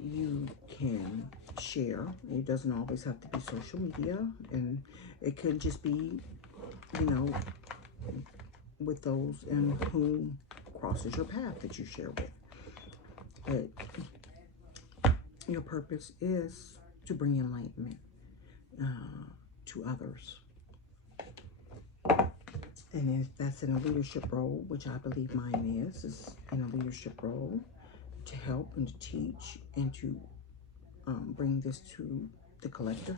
you can share. It doesn't always have to be social media, and it could just be, you know, with those in whom crosses your path that you share with. But your purpose is to bring enlightenment to others. And if that's in a leadership role, which I believe mine is in a leadership role, to help and to teach and to bring this to the collective,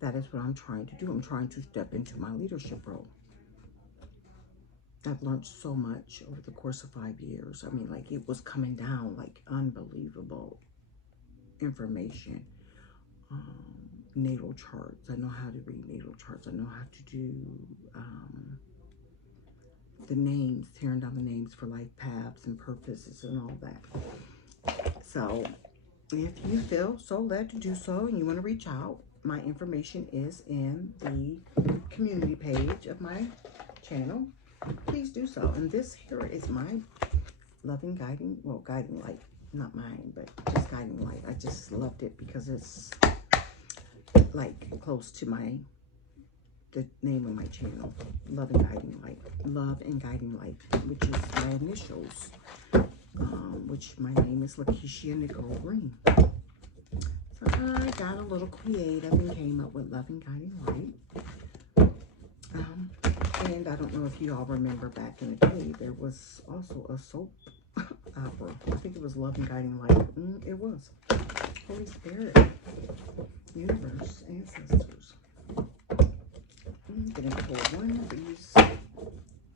that is what I'm trying to do. I'm trying to step into my leadership role. I've learned so much over the course of 5 years. I mean, like, it was coming down like unbelievable information. Natal charts. I know how to read natal charts. I know how to do the names, tearing down the names for life paths and purposes and all that. So if you feel so led to do so and you want to reach out, my information is in the community page of my channel. Please do so. And this here is my loving guiding light. Not mine, but just guiding light. I just loved it because it's like close to the name of my channel, Love and Guiding Light. Love and Guiding Light, which is my initials, which my name is Lakeisha Nicole Green. So I got a little creative and came up with Love and Guiding Light. And I don't know if you all remember back in the day, there was also a soap opera. I think it was Love and Guiding Light. It was. Holy Spirit, universe, ancestors. I'm going to pull one of these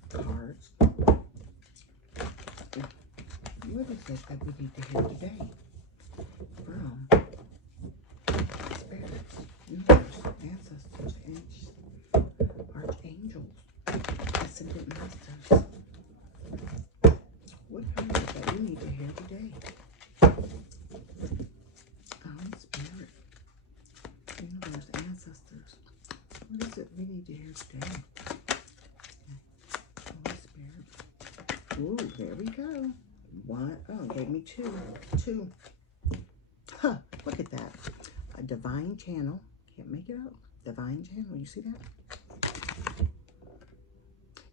cards. What is it that we need to hear today from spirits, universe, ancestors, archangels, ascended masters? What is it that we need to hear today? Spirit, universe, ancestors. What is it we need to hear today? we go. One, oh, gave me two. Huh, look at that. A divine channel. Can't make it up. Divine channel, you see that?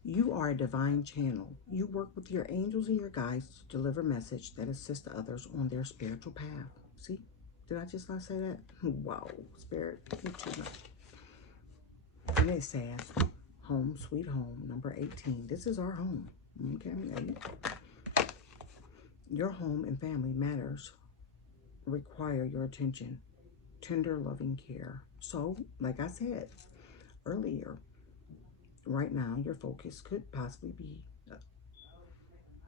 You are a divine channel. You work with your angels and your guides to deliver message that assists others on their spiritual path. See? Did I just not say that? Wow, Spirit, you too much. And it says, home, sweet home, number 18. This is our home. Okay, your home and family matters require your attention, tender, loving care. So, like I said earlier, right now, your focus could possibly be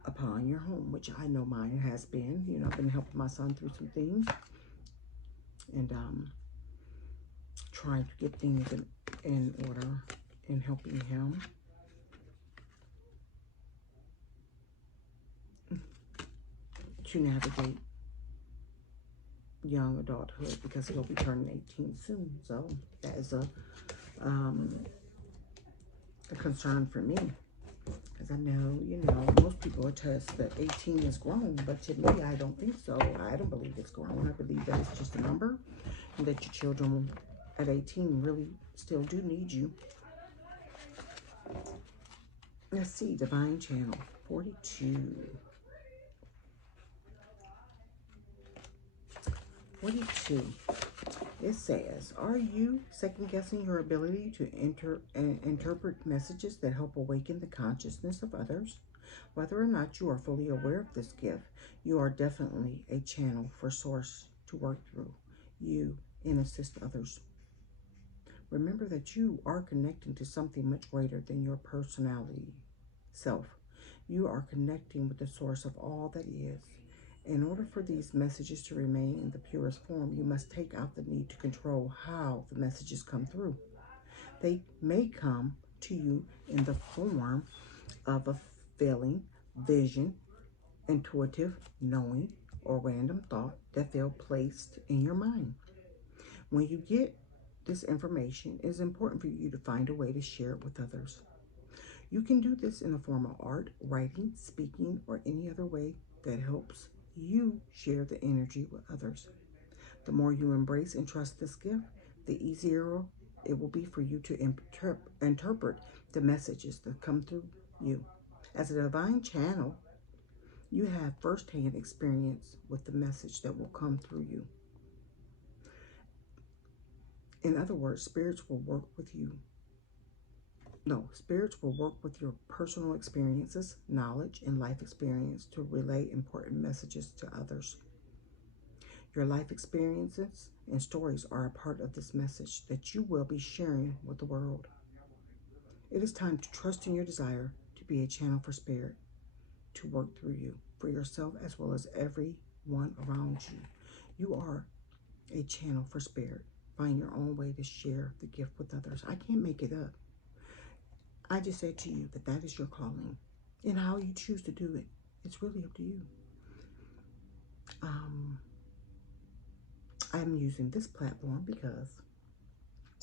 upon your home, which I know mine has been. You know, I've been helping my son through some things and trying to get things in order and helping him to navigate young adulthood because he'll be turning 18 soon. So that is a concern for me. Because I know, you know, most people attest that 18 is grown, but to me, I don't think so. I don't believe it's grown. I believe that it's just a number, and that your children at 18 really still do need you. Let's see, Divine Channel, 42. 42. It says, are you second-guessing your ability to interpret messages that help awaken the consciousness of others? Whether or not you are fully aware of this gift, you are definitely a channel for Source to work through you and assist others. Remember that you are connecting to something much greater than your personality self. You are connecting with the source of all that is. In order for these messages to remain in the purest form, you must take out the need to control how the messages come through. They may come to you in the form of a feeling, vision, intuitive knowing, or random thought that feel placed in your mind. When you get this information, it is important for you to find a way to share it with others. You can do this in the form of art, writing, speaking, or any other way that helps you share the energy with others. The more you embrace and trust this gift, the easier it will be for you to interpret the messages that come through you. As a divine channel, you have firsthand experience with the message that will come through you. In other words, spirits will work with you. No, spirits will work with your personal experiences, knowledge, and life experience to relay important messages to others. Your life experiences and stories are a part of this message that you will be sharing with the world. It is time to trust in your desire to be a channel for spirit to work through you, for yourself as well as everyone around you. You are a channel for spirit. Find your own way to share the gift with others. I can't make it up. I just said to you that that is your calling. And how you choose to do it, it's really up to you. I'm using this platform because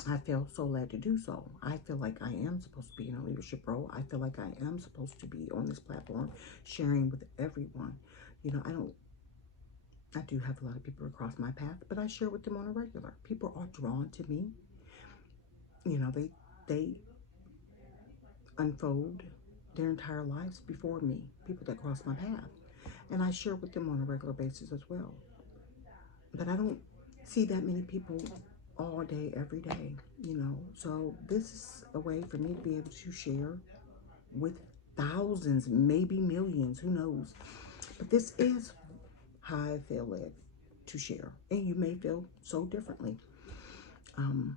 I feel so led to do so. I feel like I am supposed to be in a leadership role. I feel like I am supposed to be on this platform sharing with everyone. You know, I do have a lot of people across my path, but I share with them on a regular. People are drawn to me. You know, they unfold their entire lives before me, people that cross my path. And I share with them on a regular basis as well. But I don't see that many people all day, every day, you know. So this is a way for me to be able to share with thousands, maybe millions, who knows. But this is how I feel led to share. And you may feel so differently. And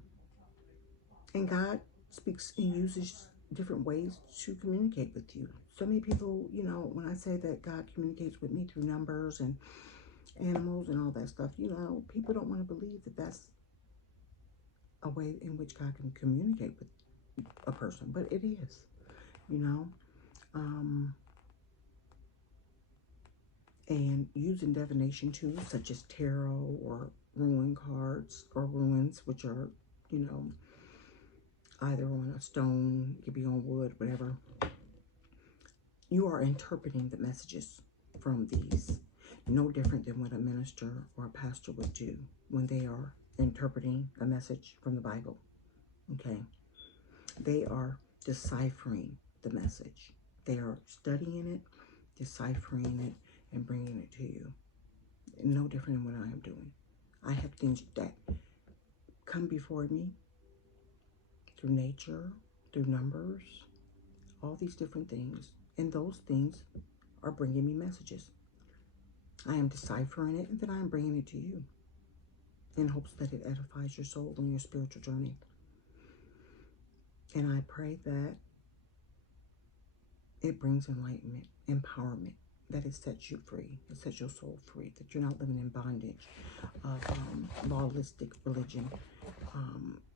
God speaks and uses different ways to communicate with you. So many people, you know, when I say that God communicates with me through numbers and animals and all that stuff, you know, people don't want to believe that that's a way in which God can communicate with a person, but it is, you know. And using divination tools such as tarot or ruin cards or ruins, which are, you know, either on a stone, it could be on wood, whatever. you are interpreting the messages from these. No different than what a minister or a pastor would do when they are interpreting a message from the Bible. Okay? They are deciphering the message. They are studying it, deciphering it, and bringing it to you. No different than what I am doing. I have things that come before me through nature, through numbers, all these different things. And those things are bringing me messages. I am deciphering it, and then I am bringing it to you in hopes that it edifies your soul on your spiritual journey. And I pray that it brings enlightenment, empowerment, that it sets you free, it sets your soul free, that you're not living in bondage of lawlistic religion,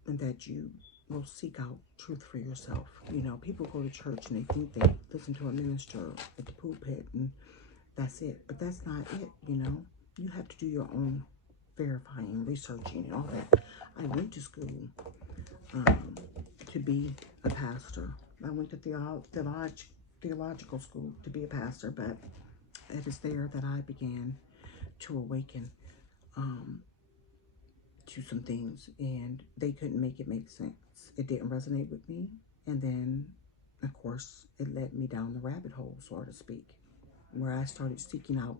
and that you will seek out truth for yourself. You know, people go to church and they think they listen to a minister at the pulpit and that's it. But that's not it, you know. You have to do your own verifying, researching, and all that. I went to school to be a pastor. I went to theological school to be a pastor, but it is there that I began to awaken to some things, and they couldn't make it make sense. It didn't resonate with me, and then, of course, it led me down the rabbit hole, so to speak, where I started seeking out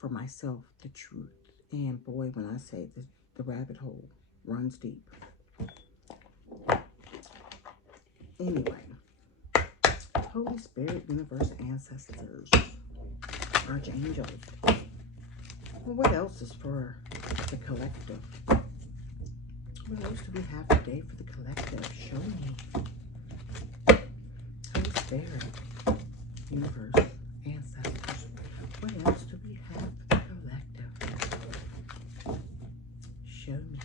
for myself the truth. And boy, when I say the rabbit hole runs deep. Anyway, Holy Spirit, universe, ancestors, archangels. Well, what else is for the collective? What else do we have today for the collective? Show me. Holy Spirit, universe, ancestors. What else do we have for the collective? Show me.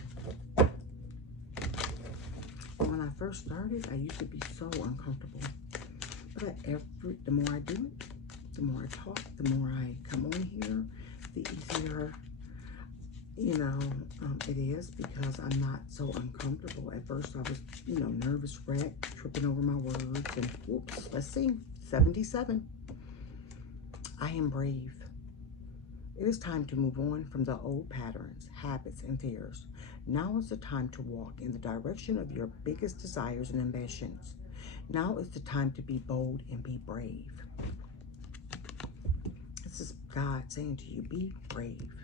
When I first started, I used to be so uncomfortable. But the more I do it, the more I talk, the more I come on here, the easier, you know, it is, because I'm not so uncomfortable. At first, I was, you know, nervous wreck, tripping over my words, and whoops, let's see, 77. I am brave. It is time to move on from the old patterns, habits, and fears. Now is the time to walk in the direction of your biggest desires and ambitions. Now is the time to be bold and be brave. This is God saying to you, be brave.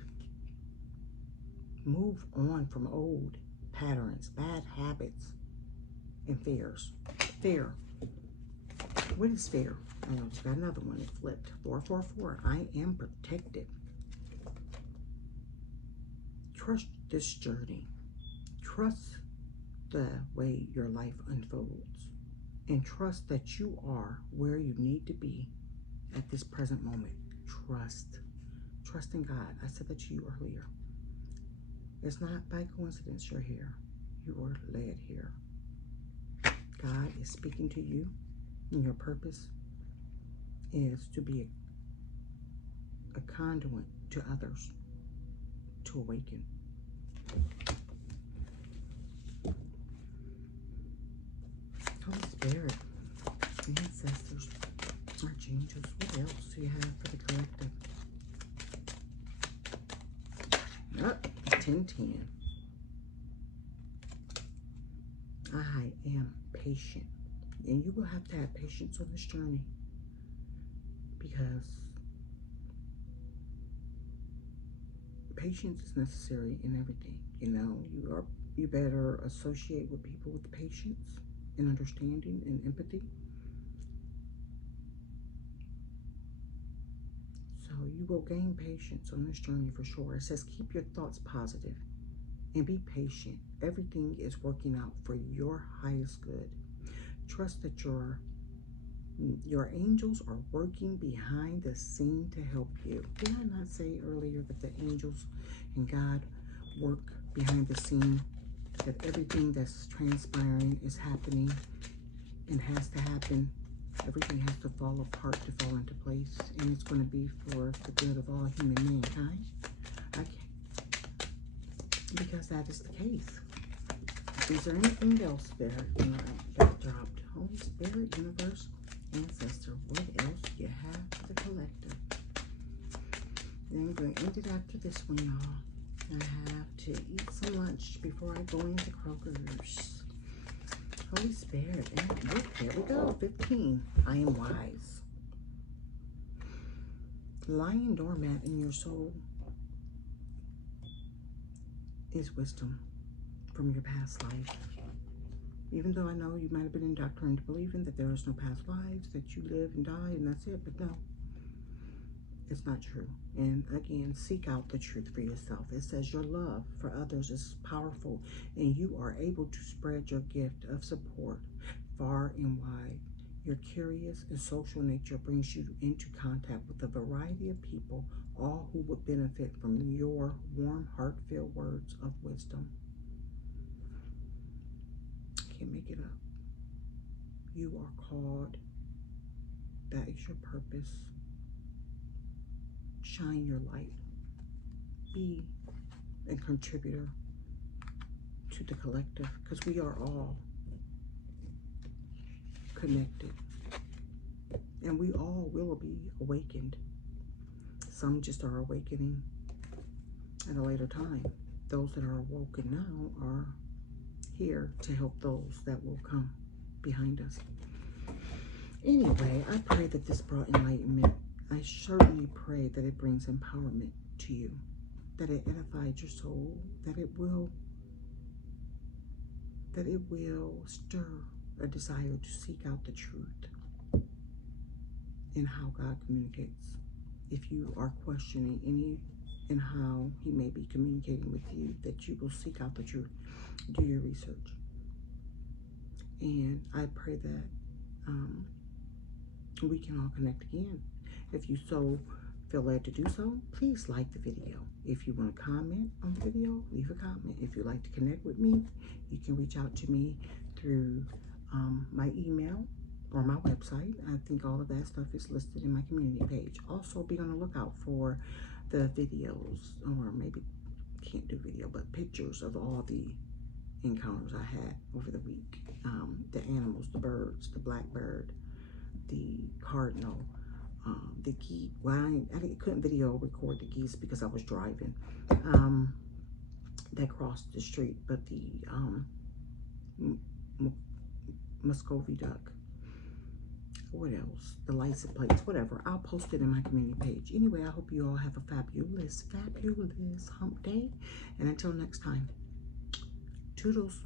Move on from old patterns, bad habits, and fears. Fear. What is fear? I know it's got another one. It flipped. 444. I am protected. Trust this journey. Trust the way your life unfolds. And trust that you are where you need to be at this present moment. Trust. Trust in God. I said that to you earlier. It's not by coincidence you're here. You are led here. God is speaking to you, and your purpose is to be a conduit to others to awaken. Holy Spirit, ancestors, archangels, what else do you have for the collective? 1010. I am patient. And you will have to have patience on this journey, because patience is necessary in everything. You know, you better associate with people with patience and understanding and empathy. So you will gain patience on this journey for sure. It says keep your thoughts positive and be patient. Everything is working out for your highest good. Trust that your angels are working behind the scene to help you. Did I not say earlier that the angels and God work behind the scene? That everything that's transpiring is happening and has to happen. Everything has to fall apart to fall into place, and it's going to be for the good of all human mankind. Because that is the case. Is there anything else there? That dropped? Holy Spirit, universe, ancestor, what else do you have for the collective? Then I'm going to end it after this one, y'all. I have to eat some lunch before I go into Kroger's. Holy Spirit. And look, there we go. 15. I am wise. Lying dormant in your soul is wisdom from your past life. Even though I know you might have been indoctrinated into believing that there is no past lives, that you live and die and that's it, but no, it's not true. And again, seek out the truth for yourself. It says your love for others is powerful and you are able to spread your gift of support far and wide. Your curious and social nature brings you into contact with a variety of people, all who would benefit from your warm, heart-filled words of wisdom. Can't make it up. You are called. That is your purpose. Shine your light. Be a contributor to the collective, because we are all connected. And we all will be awakened. Some just are awakening at a later time. Those that are awoken now are here to help those that will come behind us. Anyway, I pray that this brought enlightenment. I certainly pray that it brings empowerment to you, that it edifies your soul, that it will stir a desire to seek out the truth in how God communicates. If you are questioning any and how he may be communicating with you, that you will seek out the truth. Do your research. And I pray that we can all connect again. If you so feel led to do so, please like the video. If you want to comment on the video, leave a comment. If you'd like to connect with me, you can reach out to me through my email or my website. I think all of that stuff is listed in my community page. Also, be on the lookout for the videos, or maybe can't do video, but pictures of all the encounters I had over the week. The animals, the birds, the blackbird, the cardinal, the geese. Well, I couldn't video record the geese because I was driving. That crossed the street, but the Muscovy duck. What else? The license plates, whatever. I'll post it in my community page. Anyway, I hope you all have a fabulous hump day. And until next time, toodles.